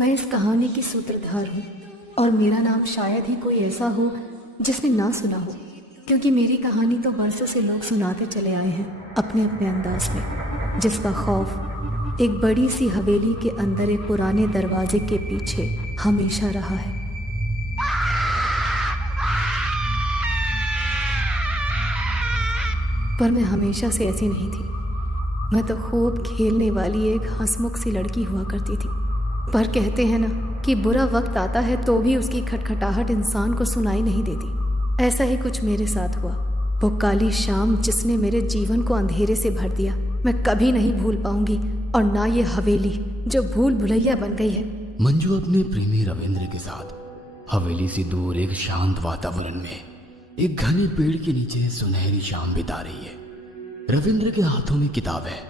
मैं इस कहानी की सूत्रधार हूँ और मेरा नाम शायद ही कोई ऐसा हो जिसने ना सुना हो, क्योंकि मेरी कहानी तो बरसों से लोग सुनाते चले आए हैं अपने अपने अंदाज में, जिसका खौफ एक बड़ी सी हवेली के अंदर एक पुराने दरवाजे के पीछे हमेशा रहा है। पर मैं हमेशा से ऐसी नहीं थी। मैं तो खूब खेलने वाली एक हंसमुख सी लड़की हुआ करती थी। पर कहते हैं ना कि बुरा वक्त आता है तो भी उसकी खटखटाहट इंसान को सुनाई नहीं देती। ऐसा ही कुछ मेरे साथ हुआ। वो काली शाम जिसने मेरे जीवन को अंधेरे से भर दिया, मैं कभी नहीं भूल पाऊंगी, और ना ये हवेली जो भूल भुलैया बन गई है। मंजू अपने प्रेमी रविंद्र के साथ हवेली से दूर एक शांत वातावरण में एक घने पेड़ के नीचे सुनहरी शाम बिता रही है। रविंद्र के हाथों में किताब है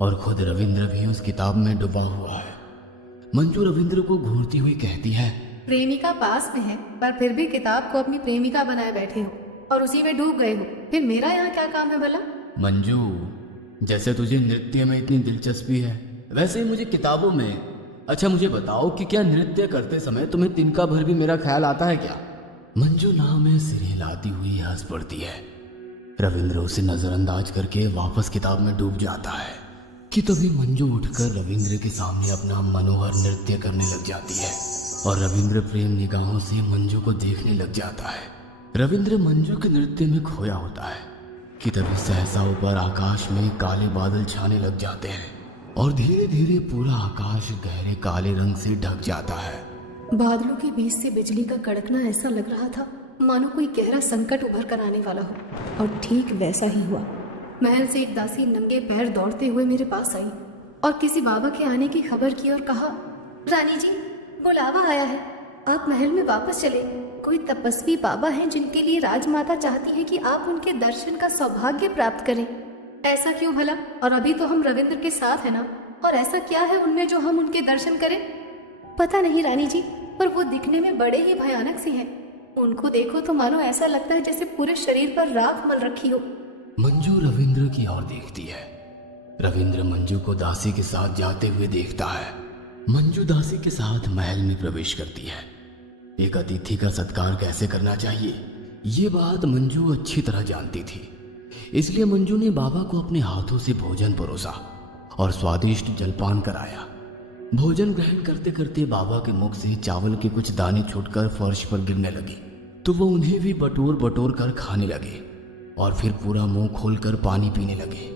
और खुद रविंद्र भी उस किताब में डूबा हुआ है। मंजू रविंद्र को घूरती हुई कहती है, प्रेमिका पास में है पर फिर भी किताब को अपनी प्रेमिका बनाए बैठे हो और उसी में डूब गए हो। फिर मेरा यहाँ क्या काम है भला? मंजू, जैसे तुझे नृत्य में इतनी दिलचस्पी है वैसे ही मुझे किताबों में। अच्छा मुझे बताओ कि क्या नृत्य करते समय तुम्हें तिनका भर भी मेरा ख्याल आता है क्या? मंजू नाव में सिर हिलाती हुई हंस पड़ती है। रविंद्र उसे नजरअंदाज करके वापस किताब में डूब जाता है कि तभी मंजू उठकर रविंद्र के सामने अपना मनोहर नृत्य करने लग जाती है और रविंद्र प्रेम निगाहों से मंजू को देखने लग जाता है। रविंद्र मंजू के नृत्य में खोया होता है कि तभी सहसा ऊपर आकाश में काले बादल छाने लग जाते हैं और धीरे धीरे पूरा आकाश गहरे काले रंग से ढक जाता है। बादलों के बीच से बिजली का कड़कना ऐसा लग रहा था मानो कोई गहरा संकट उभर कर आने वाला हो, और ठीक वैसा ही हुआ। महल से एक दासी नंगे पैर दौड़ते हुए मेरे पास आई और किसी बाबा के आने की खबर की और कहा, रानी जी बुलावा आया है, आप महल में वापस चले। कोई तपस्वी बाबा हैं जिनके लिए राजमाता चाहती है कि आप उनके दर्शन का सौभाग्य प्राप्त करें। ऐसा क्यों भला? और अभी तो हम रविंद्र के साथ है ना, और ऐसा क्या है उनमें जो हम उनके दर्शन करें? पता नहीं रानी जी, पर वो दिखने में बड़े ही भयानक से हैं। उनको देखो तो मानो ऐसा लगता है जैसे पूरे शरीर पर राख मल रखी हो। मंजू रविंद्र की ओर देखती है। रविंद्र मंजू को दासी के साथ जाते हुए देखता है। मंजू दासी के साथ महल में प्रवेश करती है। एक अतिथि का सत्कार कैसे करना चाहिए ये बात मंजू अच्छी तरह जानती थी, इसलिए मंजू ने बाबा को अपने हाथों से भोजन परोसा और स्वादिष्ट जलपान कराया। भोजन ग्रहण करते करते बाबा के मुख से चावल के कुछ दाने छूटकर फर्श पर गिरने लगे तो वो उन्हें भी बटोर बटोर कर खाने लगे और फिर पूरा मुंह खोलकर पानी पीने लगे।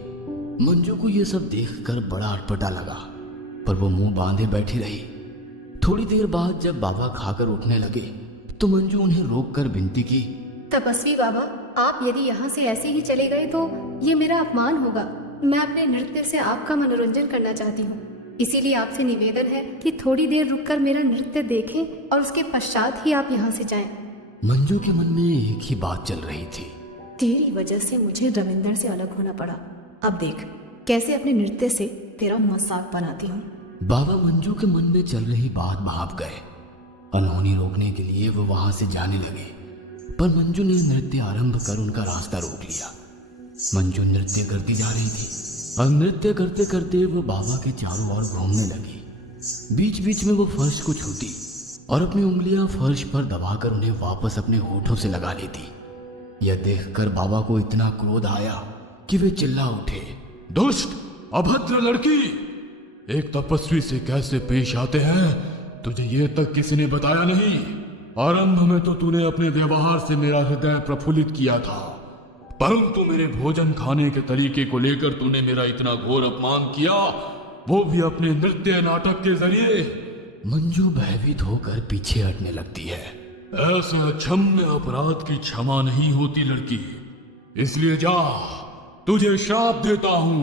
मंजू को ये सब देखकर बड़ा अटपटा लगा, पर वो मुंह बांधे बैठी रही। थोड़ी देर बाद जब बाबा खाकर उठने लगे तो मंजू उन्हें रोककर विनती की, तपस्वी बाबा, आप यदि यहाँ से ऐसे ही चले गए तो ये मेरा अपमान होगा। मैं अपने नृत्य से आपका मनोरंजन करना चाहती हूँ, इसीलिए आपसे निवेदन है कि थोड़ी देर रुककर मेरा नृत्य देखें और उसके पश्चात ही आप यहाँ से जाएं। मंजू के मन में एक ही बात चल रही थी, तेरी वजह से मुझे रविंद्र से अलग होना पड़ा। अब देख कैसे अपने नृत्य से तेरा मजाक बनाती हूँ। बाबा मंजू के मन में चल रही बात भाप गए। अनहोनी रोकने के लिए वो वहां से जाने लगे, पर मंजू ने नृत्य आरंभ कर उनका रास्ता रोक लिया। मंजू नृत्य करती जा रही थी और नृत्य करते करते वो बाबा के चारों ओर घूमने लगी। बीच बीच में वो फर्श को छूती और अपनी उंगलियां फर्श पर दबाकर उन्हें वापस अपने होठों से लगा लेती। यह देखकर बाबा को इतना क्रोध आया कि वे चिल्ला उठे, दुष्ट अभद्र लड़की, एक तपस्वी से कैसे पेश आते हैं तुझे ये तक किसी ने बताया नहीं। आरंभ में तो तूने अपने व्यवहार से मेरा हृदय प्रफुल्लित किया था, परंतु मेरे भोजन खाने के तरीके को लेकर तूने मेरा इतना घोर अपमान किया, वो भी अपने नृत्य नाटक के जरिए। मंजू भयभीत होकर पीछे हटने लगती है। ऐसे अक्षम्य अपराध की क्षमा नहीं होती लड़की, इसलिए जा, तुझे श्राप देता हूं।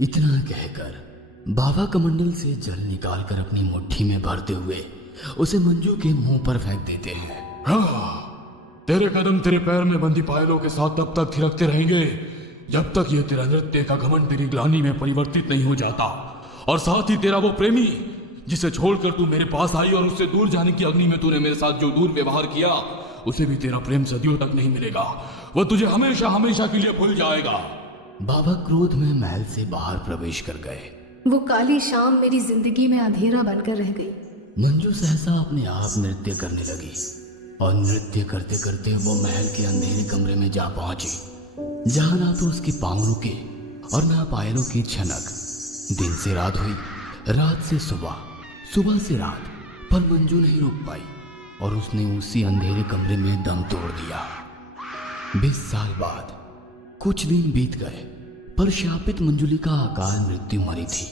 इतना कहकर बाबा कमंडल से जल निकालकर अपनी मुट्ठी में भरते हुए उसे मंजू के मुंह पर फेंक देते हैं। हाँ, तेरे कदम तेरे पैर में बंधी पायलों के साथ तब तक थिरकते रहेंगे जब तक ये तेरा नृत्य का घमंड तेरी ग्लानि में परिवर्तित नहीं हो जाता, और साथ ही तेरा वो प्रेमी जिसे छोड़कर तू मेरे पास आई और उससे दूर जाने की अग्नि में तूने मेरे साथ जो दूर व्यवहार किया, उसे भी तेरा प्रेम सदियों तक नहीं मिलेगा। वो तुझे हमेशा हमेशा के लिए भूल जाएगा। बाबा क्रोध में महल से बाहर प्रवेश कर गए। वो काली शाम मेरी जिंदगी में अंधेरा बनकर रह गई। मंजू सहसा अपने आप नृत्य करने लगी और नृत्य करते करते वो महल के अंधेरे कमरे में जा पहुंची, जहां ना तो उसके पांव रुके और ना पायलों की छनक। दिन से रात हुई, रात से सुबह, सुबह से रात, पर मंजू नहीं रुक पाई और उसने उसी अंधेरे कमरे में दम तोड़ दिया। 20 साल बाद कुछ दिन बीत गए, पर शापित मंजुलिका अकाल मृत्यु मरी थी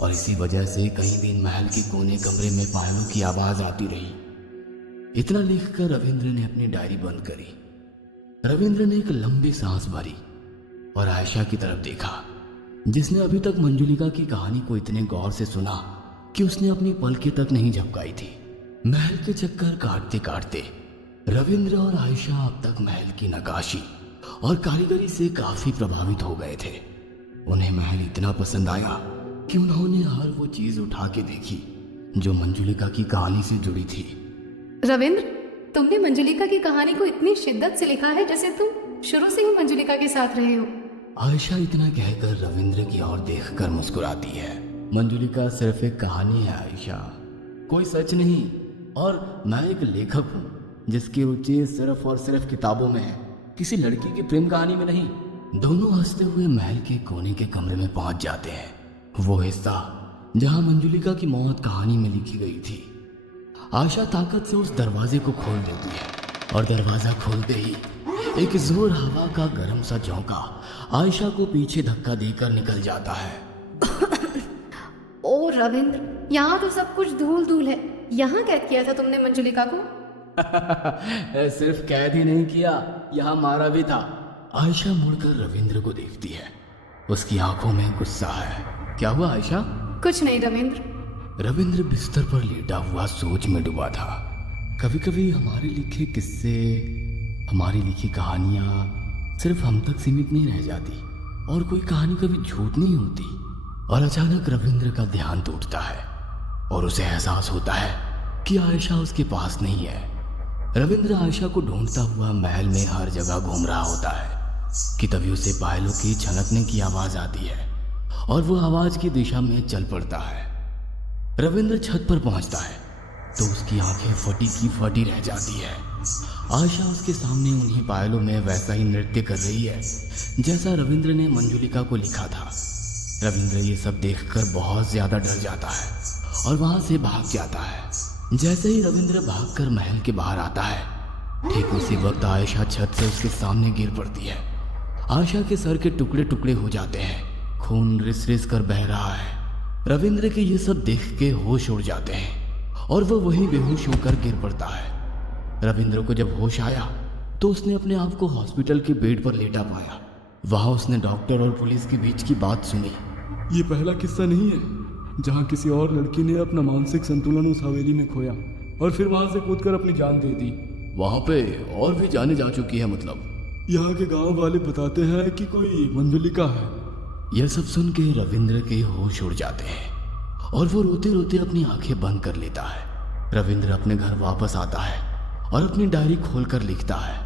और इसी वजह से कई दिन महल के कोने कमरे में पायलों की आवाज आती रही। इतना लिखकर रविंद्र ने अपनी डायरी बंद करी। रविंद्र ने एक लंबी सांस भरी और आयशा की तरफ देखा, जिसने अभी तक मंजुलिका की कहानी को इतने गौर से सुना कि उसने अपनी पलकें तक नहीं झपकाई थी। महल के चक्कर काटते काटते रविंद्र और आयशा अब तक महल की नक्काशी और कारीगरी से काफी प्रभावित हो गए थे। उन्हें महल इतना पसंद आया कि उन्होंने हर वो चीज उठा के देखी जो मंजुलिका की कहानी से जुड़ी थी। रविंद्र, तुमने मंजुलिका की कहानी को इतनी शिद्दत से लिखा है जैसे तुम शुरू से ही मंजुलिका के साथ रहे हो। आयशा इतना कहकर रविंद्र की ओर देखकर मुस्कुराती है। मंजुलिका सिर्फ एक कहानी है आयशा, कोई सच नहीं। और मैं एक लेखक हूँ जिसकी रुचि सिर्फ और सिर्फ किताबों में है, किसी लड़की की प्रेम कहानी में नहीं। दोनों हंसते हुए महल के कोने के कमरे में पहुंच जाते हैं, वो हिस्सा जहां मंजुलिका की मौत कहानी में लिखी गई थी। आयशा ताकत से उस दरवाजे को खोल देती है और दरवाजा खोलते ही एक जोर हवा का गर्म सा झोंका आयशा को पीछे धक्का देकर निकल जाता है। ओ रविंद्र, यहाँ तो सब कुछ धूल धूल है। यहाँ कैद किया था तुमने मंजुलिका को? सिर्फ कैद ही नहीं किया, यहाँ मारा भी था। आयशा मुड़कर रविंद्र को देखती है, उसकी आंखों में गुस्सा है। क्या हुआ आयशा? कुछ नहीं रविंद्र। रविंद्र बिस्तर पर लेटा हुआ सोच में डूबा था। कभी कभी हमारे लिखे किस्से, हमारी लिखी कहानियां सिर्फ हम तक सीमित नहीं रह जाती और कोई कहानी कभी झूठ नहीं होती। और अचानक रविंद्र का ध्यान टूटता है और उसे एहसास होता है कि आयशा उसके पास नहीं है। रविंद्र आयशा को ढूंढता हुआ महल में हर जगह घूम रहा होता है कि तभी उसे पायलों की छनकने की आवाज आती है और वो आवाज की दिशा में चल पड़ता है। रविंद्र छत पर पहुंचता है तो उसकी आंखें फटी की फटी रह जाती है। आयशा उसके सामने उन्हीं पायलों में वैसा ही नृत्य कर रही है जैसा रविंद्र ने मंजुलिका को लिखा था। रविंद्र ये सब देखकर बहुत ज्यादा डर जाता है और वहां से भाग जाता है। जैसे ही रविंद्र भागकर महल के बाहर आता है, ठीक उसी वक्त आयशा छत से उसके सामने गिर पड़ती है। आयशा के सर के टुकड़े टुकड़े हो जाते हैं, खून रिस रिस कर बह रहा है। रविंद्र के ये सब देख के होश उड़ जाते हैं और वह वहीं बेहोश होकर गिर पड़ता है। रविंद्र को जब होश आया तो उसने अपने आप को हॉस्पिटल के बेड पर लेटा पाया। वहां उसने डॉक्टर और पुलिस के बीच की बात सुनी। ये पहला किस्सा नहीं है जहाँ किसी और लड़की ने अपना मानसिक संतुलन उस हवेली में खोया और फिर वहां से कूदकर अपनी जान दे दी। वहां पे और भी जाने जा चुकी है मतलब? यहाँ के गांव वाले बताते हैं कि कोई मंजुलिका है। यह सब सुन के रविंद्र के होश उड़ जाते हैं और वो रोते रोते अपनी आंखें बंद कर लेता है। रविंद्र अपने घर वापस आता है और अपनी डायरी खोलकर लिखता है,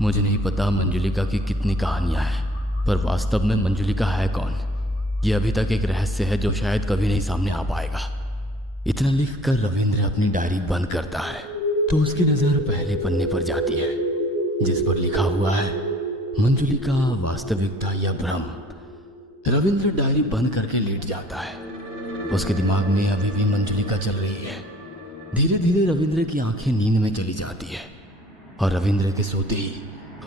मुझे नहीं पता मंजुलिका की कितनी कहानियां हैं, पर वास्तव में मंजुलिका है कौन, यह अभी तक एक रहस्य है जो शायद कभी नहीं सामने आ पाएगा। इतना लिखकर रविंद्र अपनी डायरी बंद करता है तो उसकी नजर पहले पन्ने पर जाती है जिस पर लिखा हुआ है, मंजुलिका वास्तविकता या भ्रम। रविंद्र डायरी बंद करके लेट जाता है। उसके दिमाग में अभी भी मंजुलिका चल रही है। धीरे धीरे रविंद्र की आंखें नींद में चली जाती है और रविंद्र के सोते ही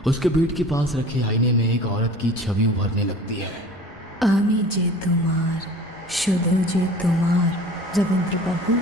उसके बेड के पास रखे आईने में एक औरत की छवि उभरने लगती है। आमी जे तुम्हार, शुद्ध जे तुम्हार, रविंद्र बाबू।